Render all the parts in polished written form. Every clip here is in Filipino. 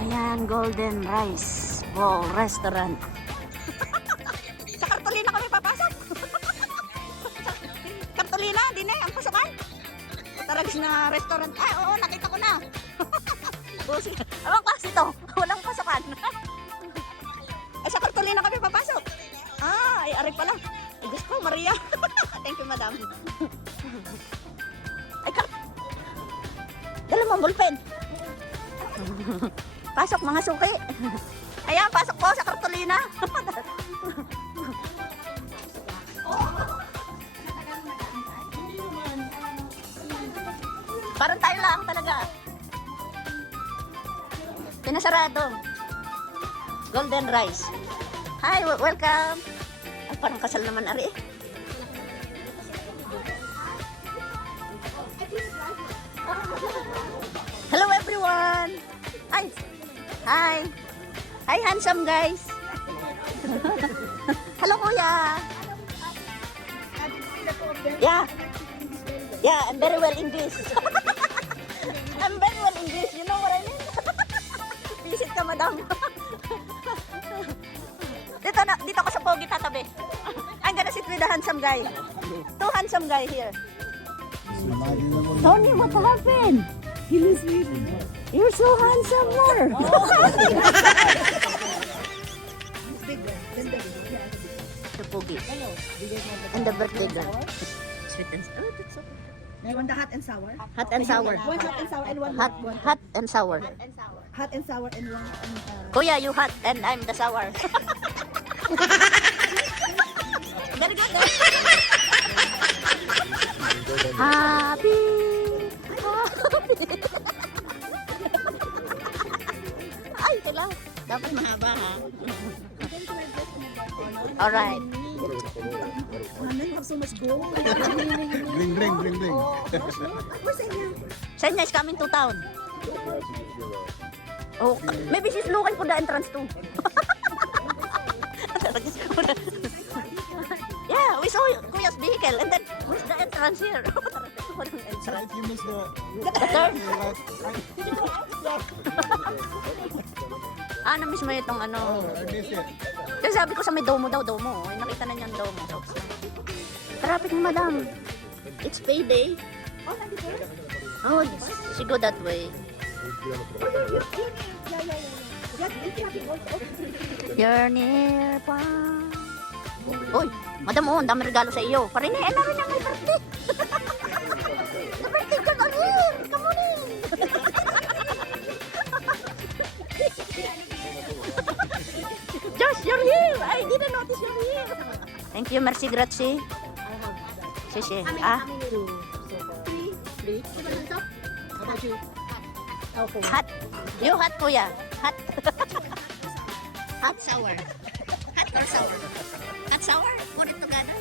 Ayan, Golden Rice Bowl Restaurant. Sa Cartolina kami papasok. Cartolina, din eh, ang pasokan. Taragis na restaurant. Ay, oo, nakita ko na. Busi. Anong klase ito? Walang pasokan. Ay, sa Cartolina kami papasok. Ah, ay, ari pala. Ay, Diyos ko, Maria. Thank you, madam. Ay, dala mo, ballpen. Pasok mga suki. Ayan, pasok po sa Cartolina. Parang tayo lang talaga. Pinasarado. Golden Rice. Hi, welcome. Ay, parang kasal naman ari eh. Hello everyone. Ay. Hi. Hi handsome guys. Hello kuya. Yeah. Yeah, I'm very well English. I'm very well English. You know what I mean? Visit ka, madam. Dito ako sa pogi tatabi. I'm gonna sit with the handsome guy. Two handsome guy here. Tony, what happened? You're so handsome, more. The pogi. And the birthday girl. Sweet and sour. Oh, that's so good. You want the hot and sour? Hot and sour. One hot and sour and one Hot and sour. hot and sour and one Kuya, you hot and I'm the sour. Very good. Happy. Ay, ito lang. Dapat mahaba ha. Alright. Man, you have so much gold. Bling bling bling bling. Senya is coming to town. Oh, maybe she's looking for the entrance too. Yeah, we saw Kuya's vehicle and then where's the entrance here? If you miss the turn. right, Na-miss mo itong ano. I miss it. Kasi sabi ko sa may domo daw, domo. Ay, nakita na niyan domo. Traffic ni madam. It's payday. Oh, she go that way. You're near pa. Uy, madam, oh, ang dami regalo sa iyo. Parinig, na rin ang may birthday. The birthday girl on here. Come on in. Josh, you're here. I didn't notice you're here. Thank you, merci, grazie. Sisi. Ah, hot. You hot, kuya. Hot. Hot sour. Hot or sour? Hot sour? Put it together.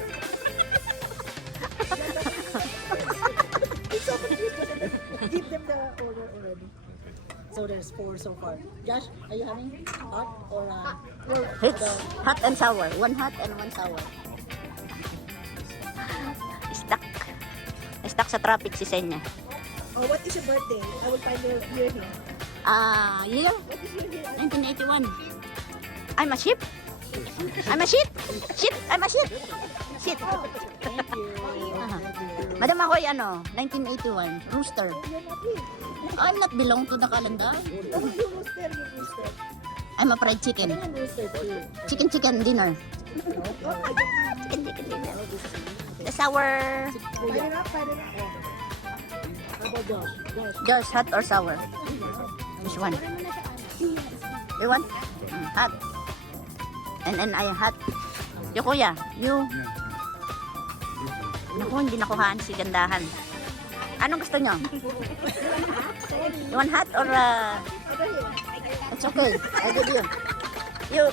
Give them the order already. So there's 4 so far. Josh, are you having hot or It's hot and sour. One hot and one sour. Stuck. Stuck sa traffic si Senya. Oh, what is your birthday? I will find your year here. Year? What is your year? 1981. I'm a sheep? I'm a sheep? Sheep? I'm a sheep? Sheep. Thank you. Madam ako ay 1981. Rooster. You're not here. I'm not belong to the calendar. Oh, you rooster, you rooster. I'm a fried chicken. I'm rooster too. Chicken dinner. Oh, I get Chicken dinner. The sour. Find it up, find it up. How about Josh? Josh. Josh, hot or sour? Which one? You want? Hot. And I hot. Yung kuya, you. Naku, hindi nakuhaan si gandahan. Anong gusto nyo? You want hot or it's okay. I give you.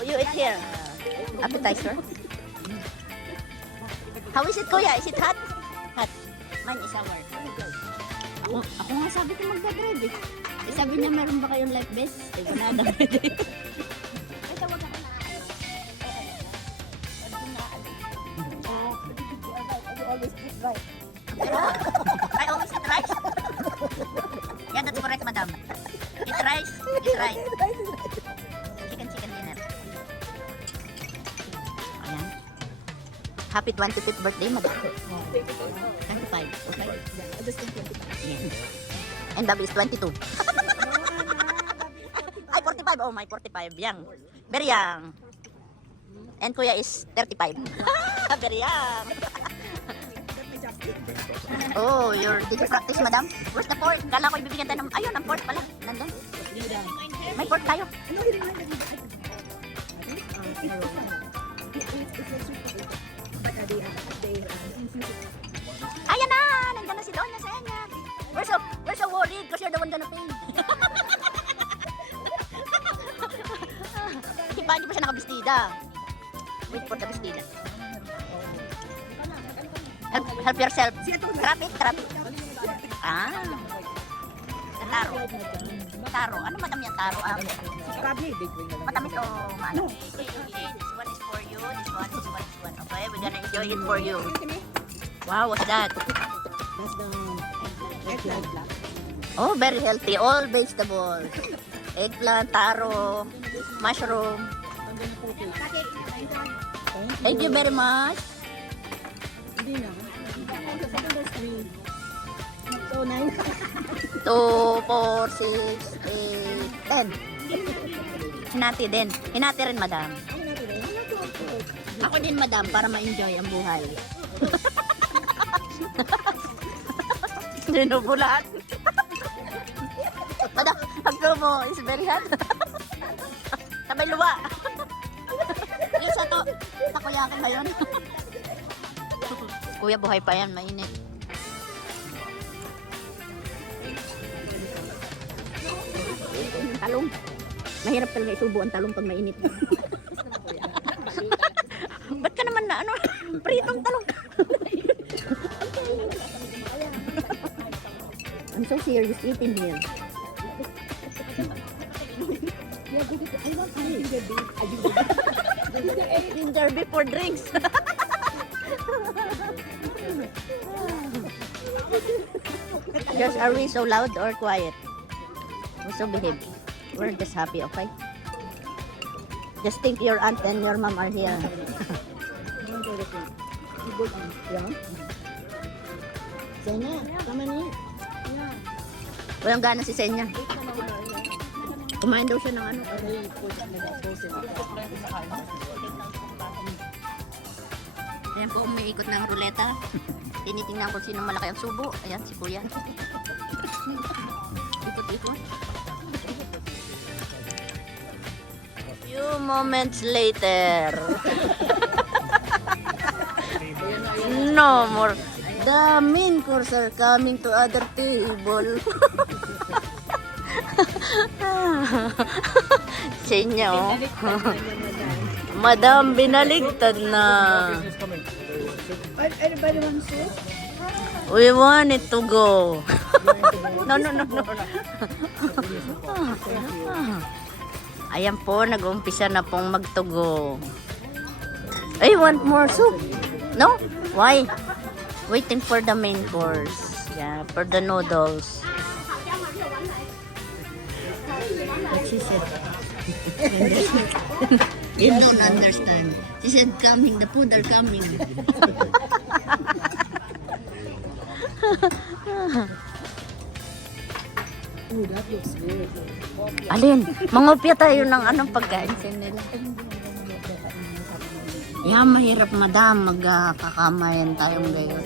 You eat here. Appetizer. How is it, kuya? Is it hot? Hot. Mine is sour. Ako nga sabi ko magdadrive eh. Sabi niya meron ba kayong life vest? Ay, wala daw. always eat right. I always eat rice. Yeah, that's correct. madam. Eat rice. Eat rice. Chicken dinner. Ayan. Happy 25th birthday, madam. 25. Okay. Yes. And Bobby is 22. Ay, 45. Oh, my 45. Young. Very young. And Kuya is 35. Very young. Oh, did you practice, madam? Where's the fork? Kala ko ibibigyan tayo ng, ayun, ang fork pala. Nandun. May fork tayo. Ayan na! Nandiyan na si Doña sa Enya. We're so worried because you're the one gonna pay. Hindi pa siya nakabistida. Wait for the bestida. Help yourself. Trap it. Ah. Taro. Taro. Ano madam yan? Taro. Matamis o ano? This one is for you. This one. Okay, we're gonna enjoy it for you. Wow, what's that? That's the eggplant. Oh, very healthy. All vegetables. Eggplant, taro, mushroom. Thank you very much. Hindi na. So, 9. 2, 4, 6, 8, 10. Hinati din. Hinati rin, madam. Ako din, madam, para ma-enjoy ang buhay. Dinubulat. Madam, ang mo is very hot. Sabay luwa. Isa to. Takoyakin ba yun? Kuya, buhay pa yan. Mainit. Talong. Mahirap talaga isubo ang talong pag mainit. Ba't ka naman na ano? Pritong talong. I'm so serious eating here. Ginger before drinks. Just, are we so loud or quiet? We so behave. We're just happy, okay? Just think your aunt and your mom are here. Senya, tama niya. Walang gana si Senya. Kumain daw siya ng ano. Ayan po, umiikot ng ruleta. Tinitingnan ko sino malaki ang subo. Ayan, si Kuya. Ikot-ikot. Few moments later. No more. The main course are coming to other table. Senya, oh. Madam, binaligtad na. Everybody wants soup? We want it to go. No. Ayan po, nag-umpisa na pong magtugo. I want more soup. No? Why? Waiting for the main course. Yeah, for the noodles. What she said? You don't understand. She said coming, the food are coming. Ooh, that looks good. Alin, mangopya tayo ng anong pagkain sa nila. Yeah, mahirap madam, magkakamayan tayong gayon.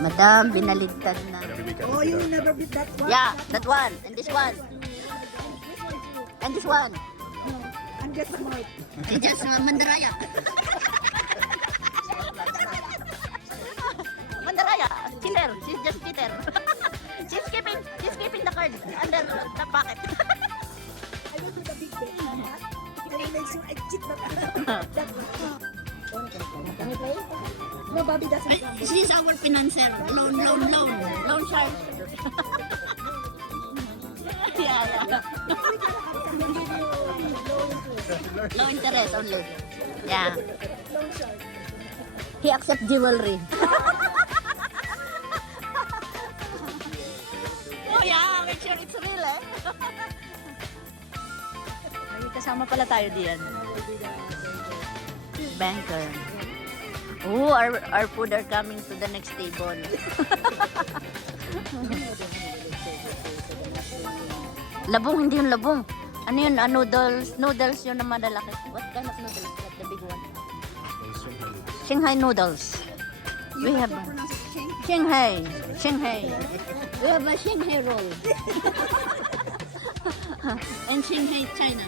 Madam, binaligtad na. Oh, you will never beat that one? Yeah, that one, and this one. And this one. No, I'm just smart. She just Mandaraya. Mandaraya, cheater. She's just cheater. She's keeping the card under the pocket. I will do the big thing. It makes you I cheat that. Can we play? No, Bobby doesn't come. She's our financer. Loan shark. Yeah. Low interest only. Yeah. He accept jewelry. Oh yeah, make sure it's real, eh? kasama pala tayo diyan. Banker. Oh, our food are coming to the next table. Labong, hindi yung labong. Ano yun? Noodles. Noodles yun na madalaki. What kind of noodles? Like the big one? Shanghai noodles. We have Shanghai. Shanghai. We have a Shanghai roll. And Shanghai China.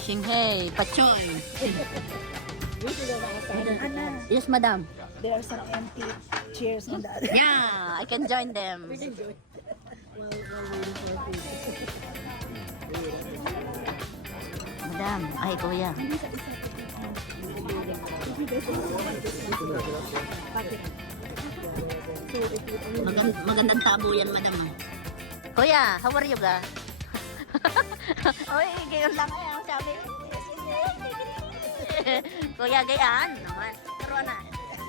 Shanghai Pachoy. Anna, Yes, madam. there are some empty chairs on the other. Yeah, I can join them. While waiting for food. Madam, ay kuya. Magandang tabo yan, madam. Kuya, how are you ga? Oy, gayon lang ay ang sabi. Kuya, gayaan naman. Pero na.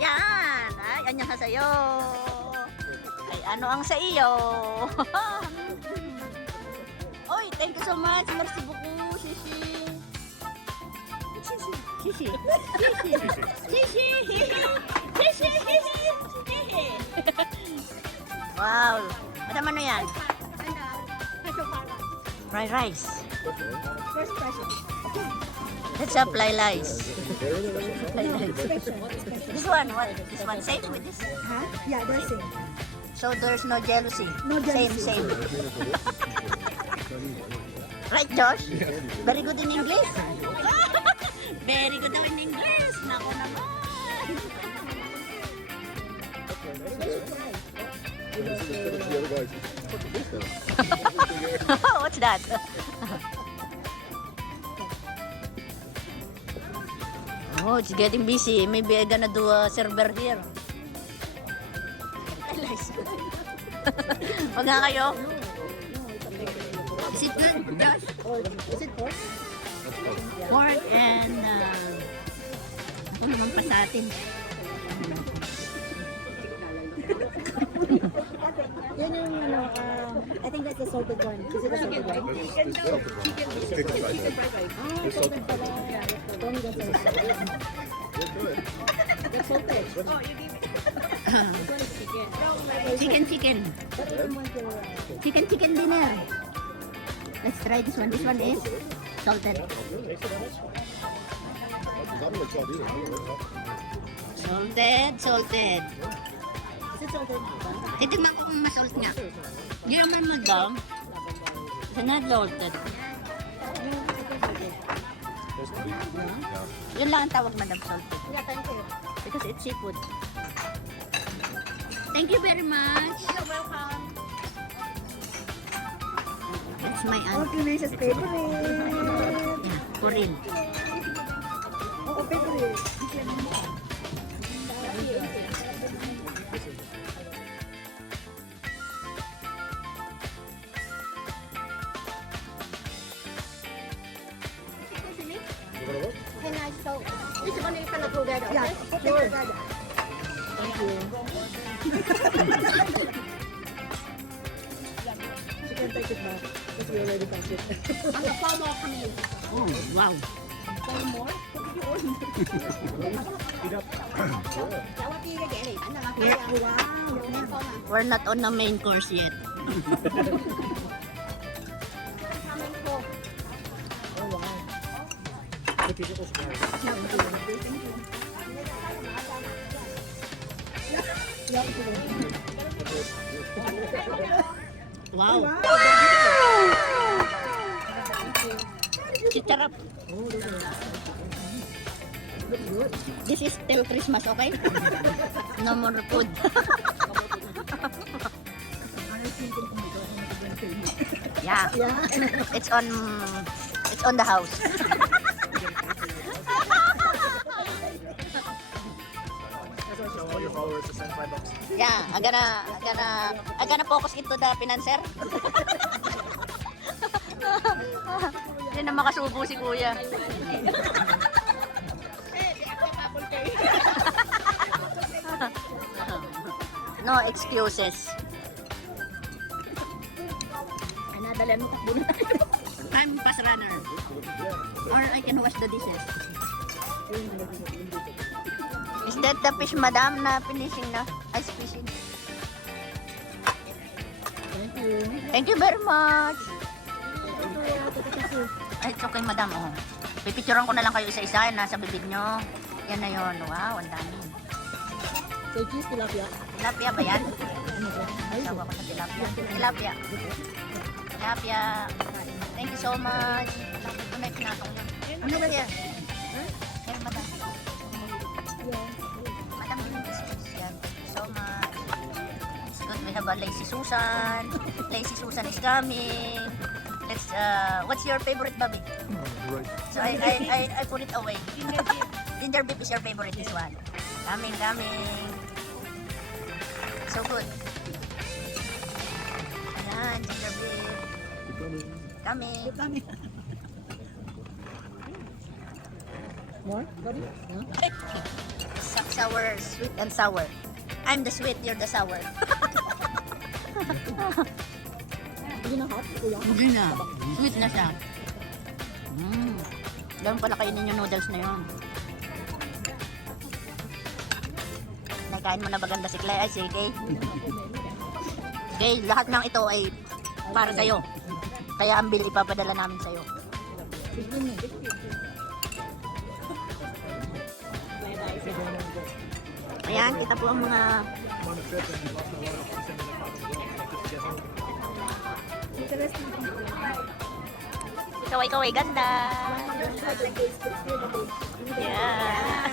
Yan. Ay, anyan ha sa'yo. Ay, ano ang sa iyo? Oy, thank you so much. Merci beaucoup, Shishi. Shishi. Shishi. Shishi. Shishi. Shishi. Wow. Madam, ano yan? Fried rice. First question. Let's apply lice. Special. This one, what? This one, same with this? Huh? Yeah, they're same. So there's no jealousy. No jealousy. Same. Right, Josh? Very good in English? Very good daw in English. Nako naman. What's that? Oh, it's getting busy. Maybe I'm gonna do a server here. Wag nga kayo. Is it good, Josh? Is it pork? Pork and ako naman pa sa atin. Yan yung I think that's the salted one. Is it the salted one? Ah, salted pala. Tony, that's salted. That's salted. Chicken. But I don't want the Chicken dinner. Let's try this one. This one is salted. Salted. Is it salted? Titignan ko kung masalt nga. Hindi naman madam. It's not salted. Yun lang ang tawag madam salted. Yeah, thank you. Because it's seafood. Thank you very much. You're welcome. That's my aunt. Okay, Naisha's favorite. Yeah, Corinne. Oh, favorite. Yeah, sure. Thank you. She can take it back if you already touched it. Oh, wow. We're not on the main course yet. Wow. Chicharap. This is till Christmas, okay? No more food. Yeah. It's on the house. All your followers to send $5. Yeah, I'm gonna focus into the financer. Hindi na makasubo si kuya. No excuses. Ay, nadalan mo, takbo na tayo. I'm fast runner. Or I can wash the dishes. Is that the fish, madam, na finishing na? Ice fishing. Thank you. Thank you very much. Ay, it's okay, madam. Oh. Pipicturean ko na lang kayo isa-isa. Nasa bibig nyo. Yan na yun. Wow, ang dami. Say cheese, tilapia. Tilapia ba yan? Ay, Sawa ko sa tilapia. Tilapia. Tilapia. Thank you so much. Ito na yung pinatong yun. Ano ba yan? Hey, madam. Madam, thank you so much. It's good. We have a Lazy Susan. Lazy Susan is coming. Let's, what's your favorite, Bobby? Right. So I put it away. Ginger beef is your favorite, this one. Coming, coming. So good. Ayan, ginger beef. Coming. kami. More? Buddy? No? Sour, sweet and sour. I'm the sweet, you're the sour. Hindi na hot, kuya. Hindi na. Sweet na siya. Ganun pala kainin yung noodles na yun. Nakain mo na baganda si Clay? Ay, sige. Okay, lahat ng ito ay para sa'yo. Kaya ang bill ipapadala namin sa'yo. Ayan, kita po ang mga... I'm on a trip and we lost a lot of percent of the cost to get home. Kaway-kaway, ganda! Yeah!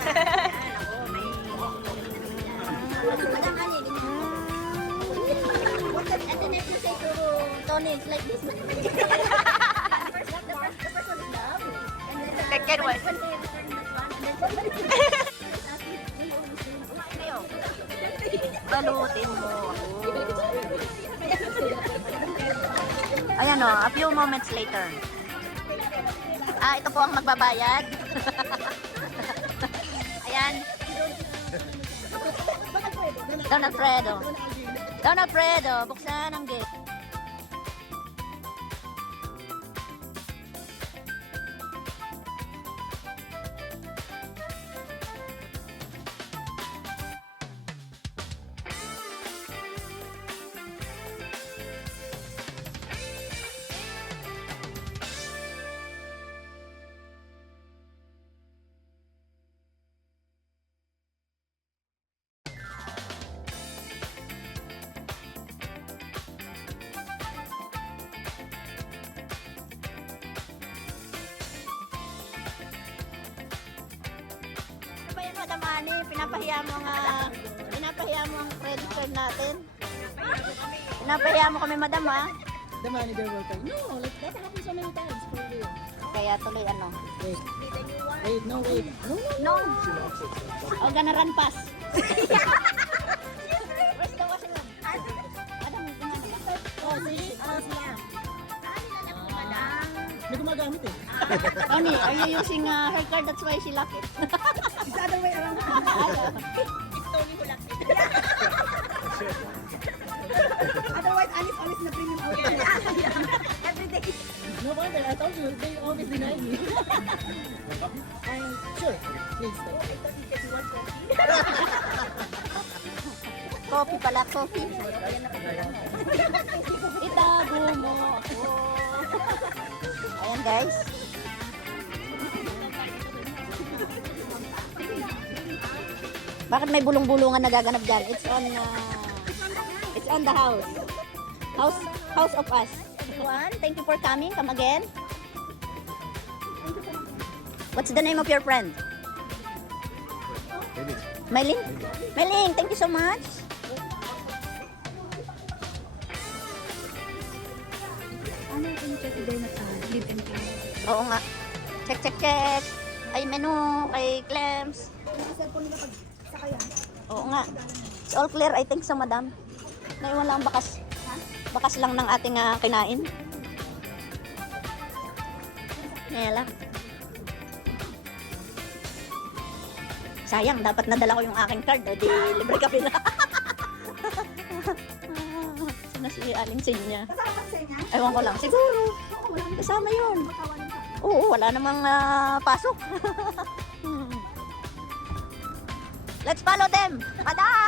And then if you say to Tony, it's like this. Second one. Balutin mo. Ayan o, a few moments later. Ito po ang magbabayad. Ayan. Don Alfredo. Don Alfredo, buksan ang gate. Ano ba yan, Madam Ani? Pinapahiya mo ang credit card natin. Pinapahiya mo kami, Madam, ha? The manager will tell you, no, like, that happened so many times for real. Kaya tuloy ano. Wait. Wait, no, wait. No, No! Oh, gonna run pass. Where's the washing room? Madam, Oh, see? Sila. Hindi ko magamit eh. Tony, are you using her card? That's why she locked it. It's the other way around. Otherwise, honest na premium outlet. Every day. No wonder, I told you, they always deny me. Sure, please. Coffee pala, coffee. Itago mo ako. Ayan guys. Bakit may bulong-bulungan nagaganap dyan? It's on the house. House of us. Everyone, thank you for coming. Come again. What's the name of your friend? Mailing? Mailing, thank you so much. Ano yung check today na sa live and clean? Oo nga. Check. Ay, menu kay Clems. Yung cellphone nila pag sakayan. Oo nga. It's all clear, I think so, madam. Naiwan lang ang bakas. Bakas lang ng ating kinain. Ngayon lang. Sayang, dapat nadala ko yung aking card. O di, libre ka pila. Sino si Aling Senya? Kasama sa niya? Ewan ko lang. Siguro. Kasama yun. Oo, wala namang pasok. Let's follow them. Madam!